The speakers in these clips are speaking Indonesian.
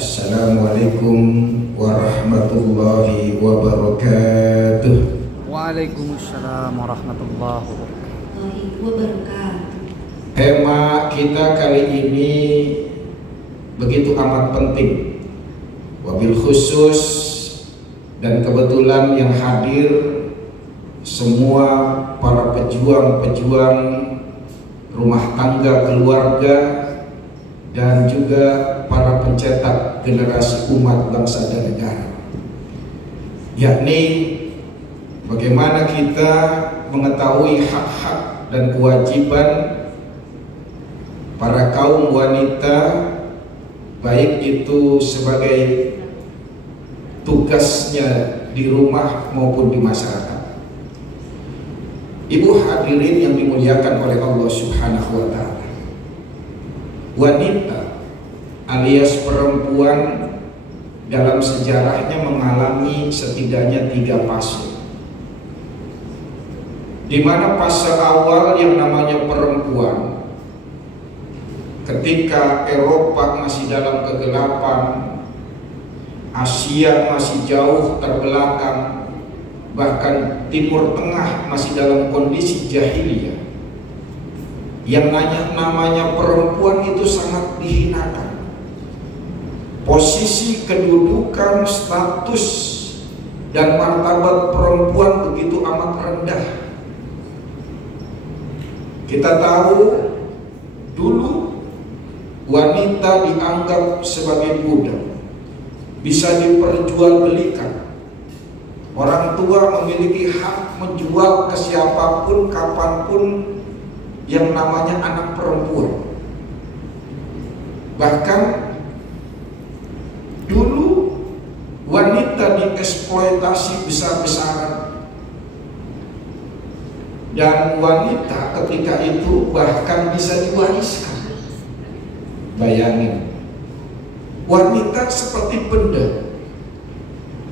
Assalamualaikum warahmatullahi wabarakatuh. Waalaikumsalam warahmatullahi wabarakatuh. Tema kita kali ini begitu amat penting, wabil khusus dan kebetulan yang hadir semua para pejuang-pejuang rumah tangga keluarga dan juga para pencetak generasi umat bangsa dan negara, yakni bagaimana kita mengetahui hak-hak dan kewajiban para kaum wanita, baik itu sebagai tugasnya di rumah maupun di masyarakat. Ibu hadirin yang dimuliakan oleh Allah Subhanahu wa Ta'ala, wanita alias perempuan dalam sejarahnya mengalami setidaknya 3 fase, di mana fase awal yang namanya perempuan ketika Eropa masih dalam kegelapan, Asia masih jauh terbelakang, bahkan Timur Tengah masih dalam kondisi jahiliyah, yang namanya perempuan itu sangat dihinakan. Posisi, kedudukan, status, dan martabat perempuan begitu amat rendah. Kita tahu dulu wanita dianggap sebagai budak, bisa diperjualbelikan. Orang tua memiliki hak menjual ke siapapun, kapanpun yang namanya anak perempuan. Bahkan dulu wanita dieksploitasi besar-besaran, dan wanita ketika itu bahkan bisa diwariskan. Bayangin, wanita seperti benda,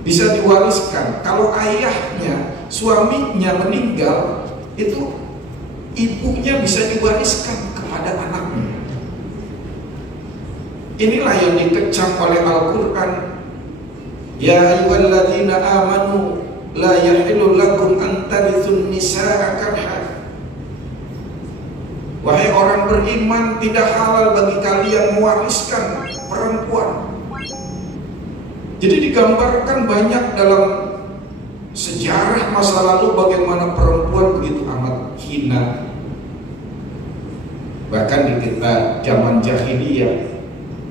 bisa diwariskan. Kalau ayahnya, suaminya meninggal, itu ibunya bisa diwariskan kepada anaknya. Inilah yang dikecam oleh Al-Quran. Ya ayyuhalladzina amanu la yahillu lakum an tarithun nisaa karha. Wahai orang beriman, tidak halal bagi kalian mewariskan perempuan. Jadi digambarkan banyak dalam sejarah masa lalu bagaimana perempuan begitu amat hina. Bahkan di kita zaman jahiliyah,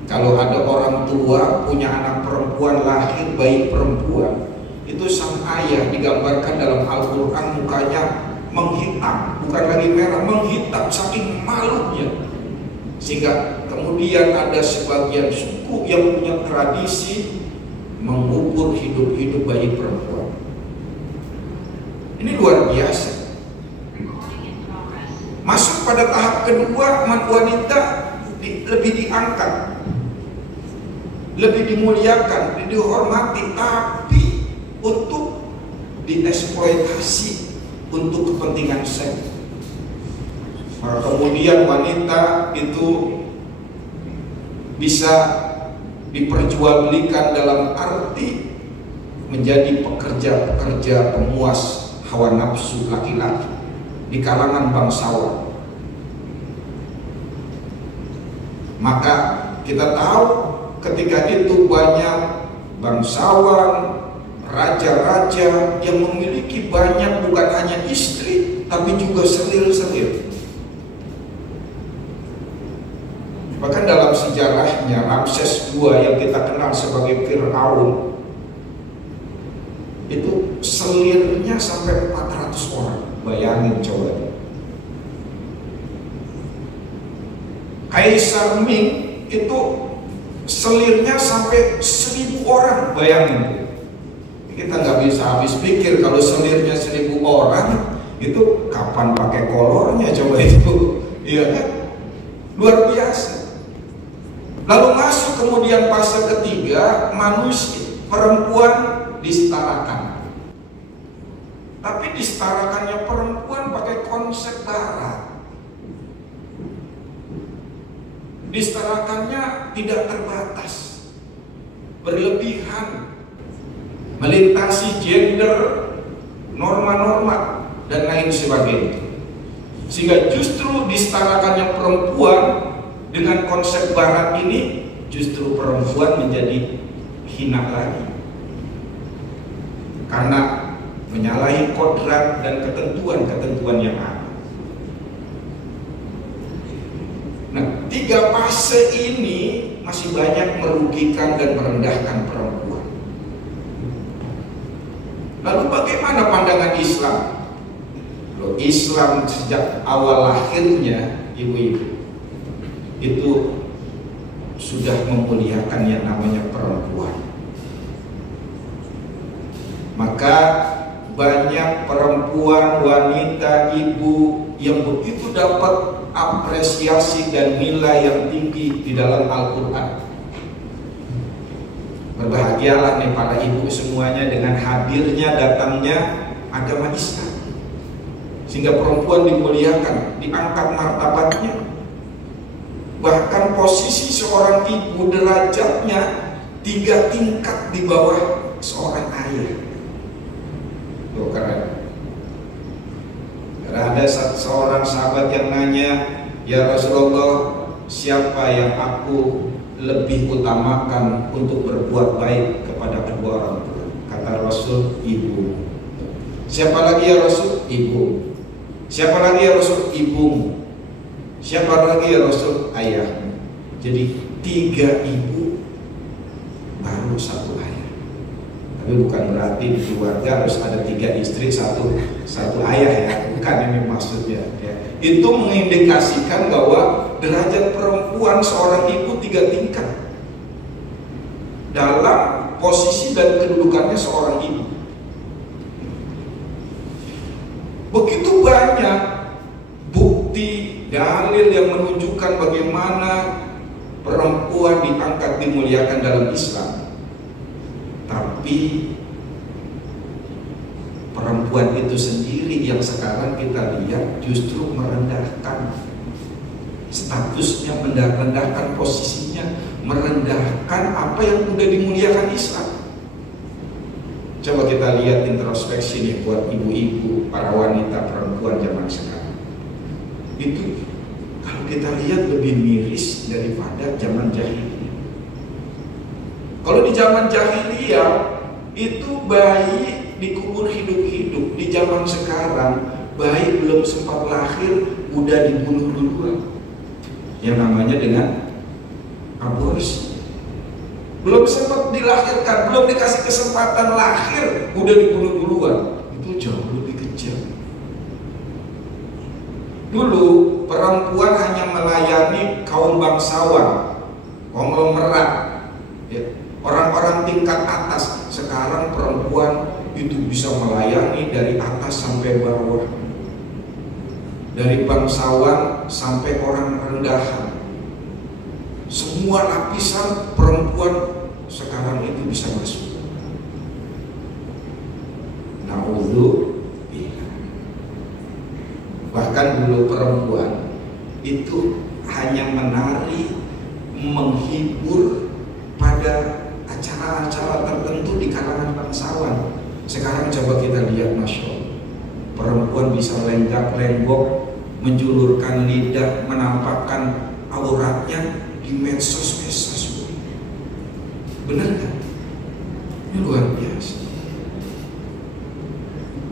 kalau ada orang tua punya anak perempuan, lahir bayi perempuan, itu sang ayah digambarkan dalam Al-Quran mukanya menghitam, bukan lagi merah, menghitam saking malunya. Sehingga kemudian ada sebagian suku yang punya tradisi mengubur hidup-hidup bayi perempuan. Ini luar biasa. Masuk pada tahap kedua, wanita lebih diangkat, lebih dimuliakan, dihormati, tapi untuk dieksploitasi untuk kepentingan seks. Maka kemudian wanita itu bisa diperjualbelikan dalam arti menjadi pekerja-pekerja pemuas hawa nafsu laki-laki di kalangan bangsawan. Maka kita tahu ketika itu banyak bangsawan, raja-raja yang memiliki banyak, bukan hanya istri tapi juga selir-selir. Bahkan dalam sejarahnya Ramses II yang kita kenal sebagai Fir'aun, itu selirnya sampai 400 orang. Bayangin coba. Kaisar Ming itu selirnya sampai 1000 orang. Bayangin. Kita nggak bisa habis pikir kalau selirnya 1000 orang, itu kapan pakai kolornya coba itu. Iya kan? Luar biasa. Lalu masuk kemudian fase ketiga, manusia, perempuan disetarakan. Tapi disetarakannya perempuan pakai konsep barat. Disetarakannya tidak terbatas. berlebihan, melintasi gender, norma-norma dan lain sebagainya. Sehingga justru disetarakannya perempuan dengan konsep barat ini, justru perempuan menjadi hina lagi karena menyalahi kodrat dan ketentuan-ketentuan yang ada. Nah, 3 fase ini masih banyak merugikan dan merendahkan perempuan. Lalu bagaimana pandangan Islam? Loh, Islam sejak awal lahirnya, ibu-ibu, itu sudah memuliakan yang namanya perempuan. Maka banyak perempuan, wanita, ibu yang begitu dapat apresiasi dan nilai yang tinggi di dalam Al-Quran. Berbahagialah nih para ibu semuanya dengan hadirnya, datangnya agama Islam, sehingga perempuan dimuliakan, diangkat martabatnya. Bahkan posisi seorang ibu derajatnya 3 tingkat di bawah seorang ayah. Tuh, keren. Karena ada seorang sahabat yang nanya, "Ya Rasulullah, siapa yang aku lebih utamakan untuk berbuat baik kepada kedua orang tua?" Kata Rasul, "Ibu." "Siapa lagi ya Rasul?" "Ibu." "Siapa lagi ya Rasul?" "Ibumu." "Siapa lagi ya Rasul?" "Ayahmu." Jadi 3 ibu baru 1 ayah. Tapi bukan berarti di keluarga harus ada 3 istri, satu ayah ya, bukan ini maksudnya ya. Itu mengindikasikan bahwa derajat perempuan seorang ibu 3 tingkat dalam posisi dan kedudukannya seorang ibu. Begitu banyak bukti, dalil yang menunjukkan bagaimana perempuan diangkat, dimuliakan dalam Islam. Tapi perempuan itu sendiri yang sekarang kita lihat justru merendahkan statusnya, merendahkan posisinya, merendahkan apa yang sudah dimuliakan Islam. Coba kita lihat introspeksi nih buat ibu-ibu, para wanita, perempuan zaman sekarang. Itu kalau kita lihat lebih miris daripada zaman jahiliyah. Kalau di zaman jahiliyah itu bayi dikubur hidup-hidup. Di zaman sekarang bayi belum sempat lahir udah dibunuh duluan. Yang namanya dengan aborsi. Belum sempat dilahirkan, belum dikasih kesempatan lahir udah dibunuh duluan. Itu jauh lebih kejam. Dulu perempuan hanya melayani kaum bangsawan, konglomerat, ya, orang-orang tingkat atas. Sekarang perempuan itu bisa melayani dari atas sampai bawah, dari bangsawan sampai orang rendahan. Semua lapisan perempuan sekarang itu bisa masuk. Na'udzubillah. Bahkan dulu perempuan itu hanya menari, menghibur pada acara-acara tertentu di kalangan bangsawan. Sekarang coba kita lihat, Masya Allah, perempuan bisa lenggak-lenggok, menjulurkan lidah, menampakkan auratnya di medsos. Benar kan? Ini luar biasa.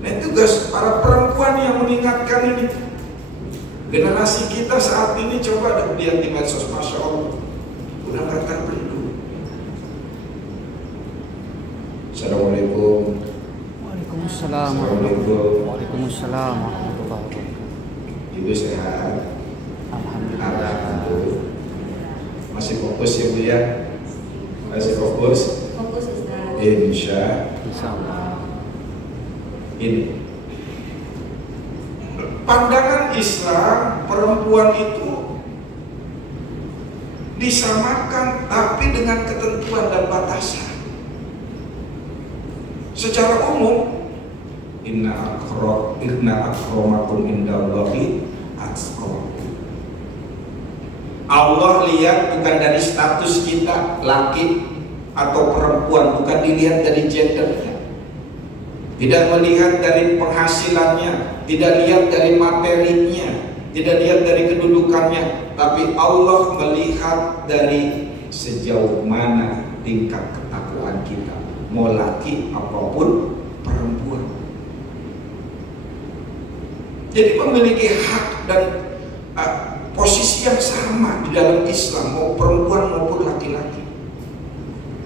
Nah, tugas para perempuan yang mengingatkan ini. Generasi kita saat ini coba lihat di medsos, Masya Allah, udah gak terbendung. Assalamualaikum. Waalaikumsalam. Waalaikumsalam warahmatullahi wabarakatuh. Ibu sehat? Alhamdulillah. Masih fokus ya Bu ya? Masih fokus? Fokus Ustaz. Insya Allah. Ini pandangan Islam, perempuan itu disamakan tapi dengan ketentuan dan batasan. Secara umum, inna akramakum indallahi atqakum. Allah lihat bukan dari status kita, laki atau perempuan bukan dilihat dari gendernya, tidak melihat dari penghasilannya, tidak lihat dari materinya, tidak lihat dari kedudukannya, tapi Allah melihat dari sejauh mana tingkat ketakwaan kita, mau laki apapun perempuan. Jadi memiliki hak dan posisi yang sama di dalam Islam, mau perempuan maupun laki-laki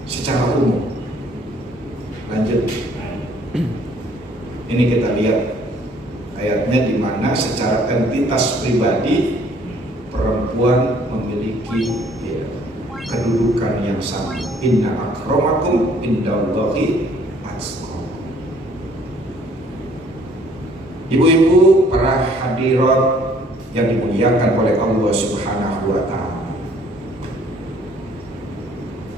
secara umum. Lanjut. Ini kita lihat ayatnya di mana secara entitas pribadi perempuan memiliki kedudukan yang sama. Inna akramakum indallahi atqakum. Ibu-ibu, para hadirat yang dimuliakan oleh Allah Subhanahu wa Ta'ala,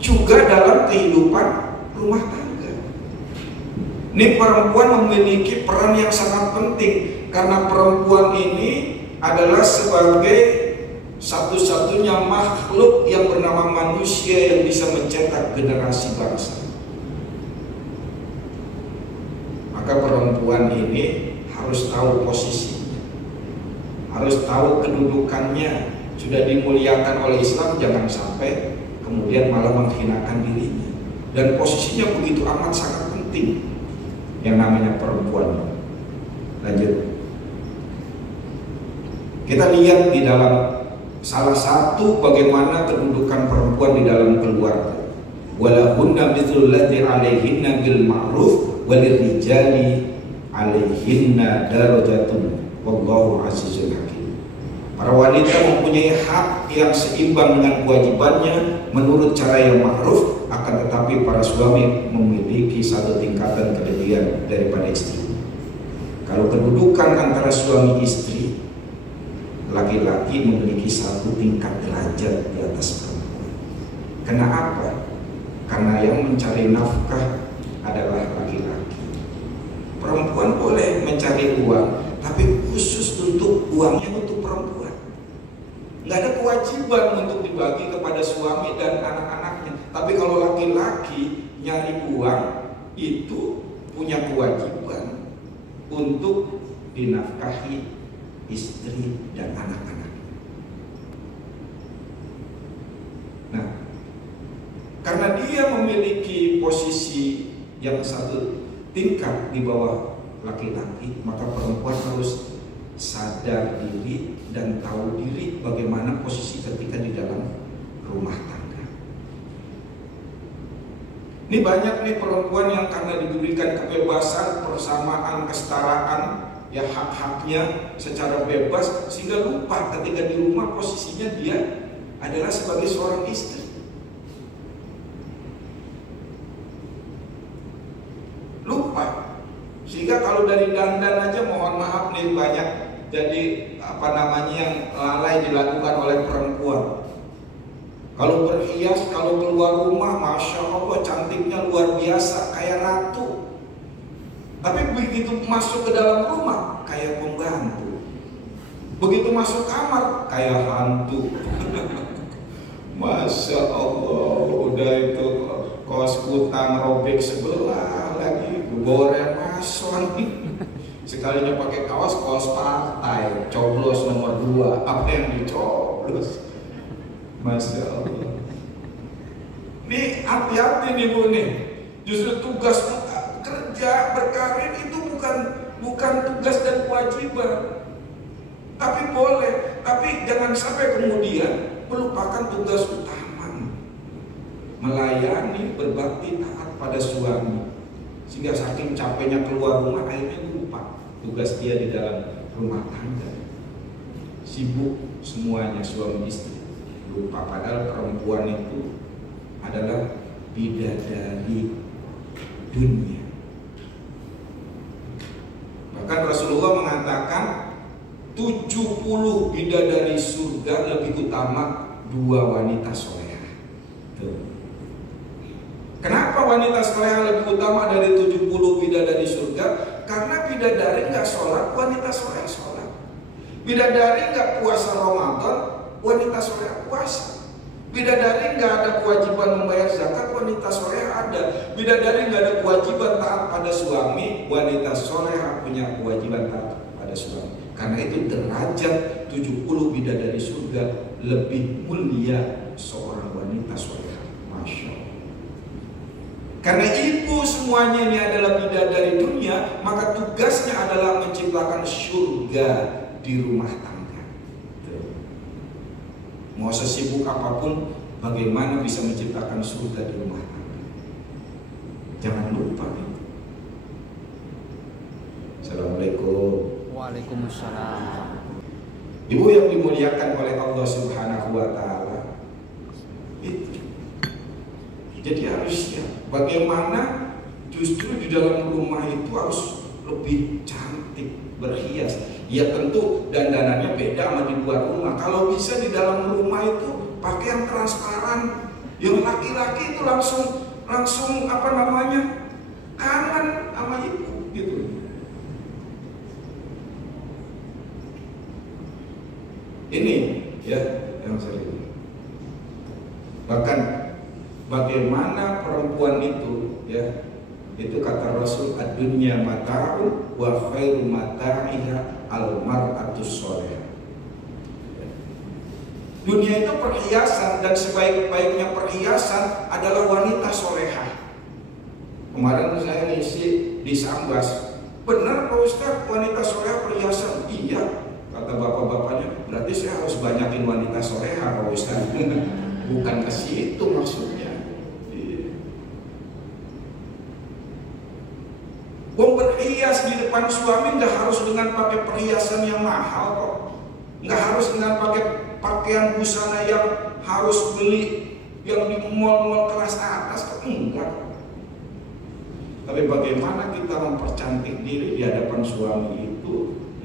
juga dalam kehidupan rumah tangga, ini perempuan memiliki peran yang sangat penting, karena perempuan ini adalah sebagai satu-satunya makhluk yang bernama manusia yang bisa mencetak generasi bangsa. Maka perempuan ini harus tahu posisinya, harus tahu kedudukannya. Sudah dimuliakan oleh Islam, jangan sampai kemudian malah menghinakan dirinya. Dan posisinya begitu amat sangat penting yang namanya perempuan. Lanjut. Kita lihat di dalam salah satu bagaimana kedudukan perempuan di dalam keluarga. Walahunna mithlul ladzi 'alaihinna bil ma'ruf walirrijali 'alaihinna darajatun wallahu 'azizul hakim. Para wanita mempunyai hak yang seimbang dengan kewajibannya menurut cara yang ma'ruf, akan tetapi para suami memiliki satu tingkatan kelebihan daripada istri. Kalau kedudukan antara suami istri, laki-laki memiliki satu tingkat derajat di atas perempuan. Kenapa? Karena yang mencari nafkah adalah laki-laki. Perempuan boleh mencari uang, tapi khusus untuk uangnya untuk perempuan. Nggak ada kewajiban untuk dibagi kepada suami dan anak-anaknya. Tapi kalau laki-laki nyari uang, itu punya kewajiban untuk dinafkahi istri dan anak-anak. Nah, karena dia memiliki posisi yang satu tingkat di bawah laki-laki, maka perempuan harus sadar diri dan tahu diri bagaimana posisi ketika di dalam rumah tangga. Ini banyak nih perempuan yang karena diberikan kebebasan, persamaan, kesetaraan, ya hak-haknya secara bebas, sehingga lupa ketika di rumah posisinya dia adalah sebagai seorang istri. Lupa. Sehingga kalau dari dandan aja, mohon maaf nih, banyak jadi yang lalai dilakukan oleh perempuan. Kalau berhias, kalau keluar rumah, masya Allah cantiknya luar biasa, kayak ratu. Tapi begitu masuk ke dalam rumah, kayak pembantu. Begitu masuk kamar, kayak hantu. Masya Allah, udah itu kaos kutang robek sebelah lagi, goreng mason. Sekalinya pakai kaos partai, coblos nomor 2, apa yang dicoblos? Masya Allah. Nih hati-hati nih Bu nih. Justru tugas kerja berkarir itu bukan tugas dan kewajiban, tapi boleh, tapi jangan sampai kemudian melupakan tugas utama, melayani, berbakti, taat pada suami, sehingga saking capeknya keluar rumah akhirnya lupa tugas dia di dalam rumah tangga. Sibuk semuanya suami istri, lupa padahal perempuan itu adalah bidadari dunia. Bahkan Rasulullah mengatakan 70 bidadari surga lebih utama 2 wanita solehah. Kenapa wanita solehah lebih utama dari 70 bidadari surga? Karena bidadari nggak sholat, wanita solehah sholat. Bidadari nggak puasa Ramadan, wanita solehah puasa. Bidadari nggak ada kewajiban membayar zakat, wanita soleha ada. Bidadari nggak ada kewajiban taat pada suami, wanita soleha punya kewajiban taat pada suami. Karena itu derajat 70 bidadari surga lebih mulia seorang wanita soleha. Masya Allah. Karena ibu semuanya ini adalah bidadari dunia, maka tugasnya adalah menciptakan surga di rumah tangga. Mau sesibuk apapun, bagaimana bisa menciptakan surga di rumah tangga? Jangan lupa itu. Assalamualaikum. Waalaikumsalam. Ibu yang dimuliakan oleh Allah Subhanahu wa Ta'ala, itu. Jadi harusnya bagaimana justru di dalam rumah itu harus lebih cantik, berhias. Ya tentu dandanannya beda sama di luar rumah. Kalau bisa di dalam rumah itu pakaian transparan. Yang laki-laki itu langsung apa namanya, kangen sama ibu gitu. Ini ya yang sering. Bahkan bagaimana perempuan itu ya, itu kata Rasul, ad-dunya mata'un wa khairu mata'iha al-mar'atus sholihah. Dunia itu perhiasan, dan sebaik-baiknya perhiasan adalah wanita solehah. Kemarin saya ngisi di Sambas, benar Pak Ustaz, wanita solehah perhiasan? Iya, kata bapak-bapaknya, berarti saya harus banyakin wanita solehah Pak Ustaz. Bukan ke situ maksudnya. Berhias di depan suami nggak harus dengan pakai perhiasan yang mahal kok, nggak harus dengan pakai pakaian busana yang harus beli yang di mall-mall kelas atas kok, enggak. Tapi bagaimana kita mempercantik diri di hadapan suami itu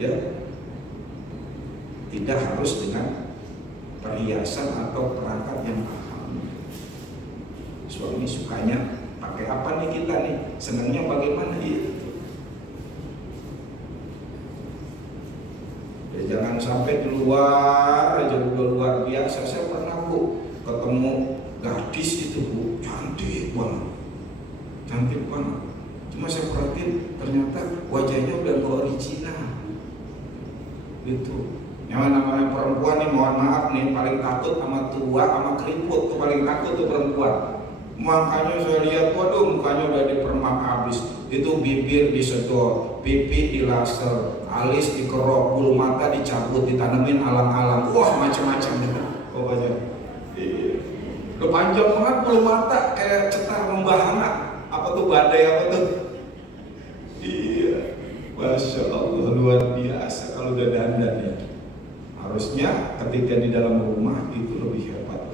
ya, tidak harus dengan perhiasan atau perangkat yang mahal. Suami sukanya pakai apa nih kita nih, senangnya bagaimana itu. Ya, jangan sampai keluar aja udah luar biasa. Saya pernah Bu ketemu gadis itu Bu, cantik banget. Cuma saya perhatiin ternyata wajahnya udah gak original gitu. Yang namanya perempuan nih, mohon maaf nih, paling takut sama tua sama keriput tuh, paling takut tuh perempuan. Makanya saya lihat, waduh mukanya udah dipermak habis. Itu bibir disedot, pipi dilaser, alis dikerok, bulu mata dicabut, ditanemin alang-alang. Wah macam-macam gitu pokoknya. Udah panjang banget bulu mata kayak cetar membahana. Apa tuh badai apa tuh? Iya, Masya Allah, luar biasa kalau udah dandan ya. Harusnya ketika di dalam rumah itu lebih hebat.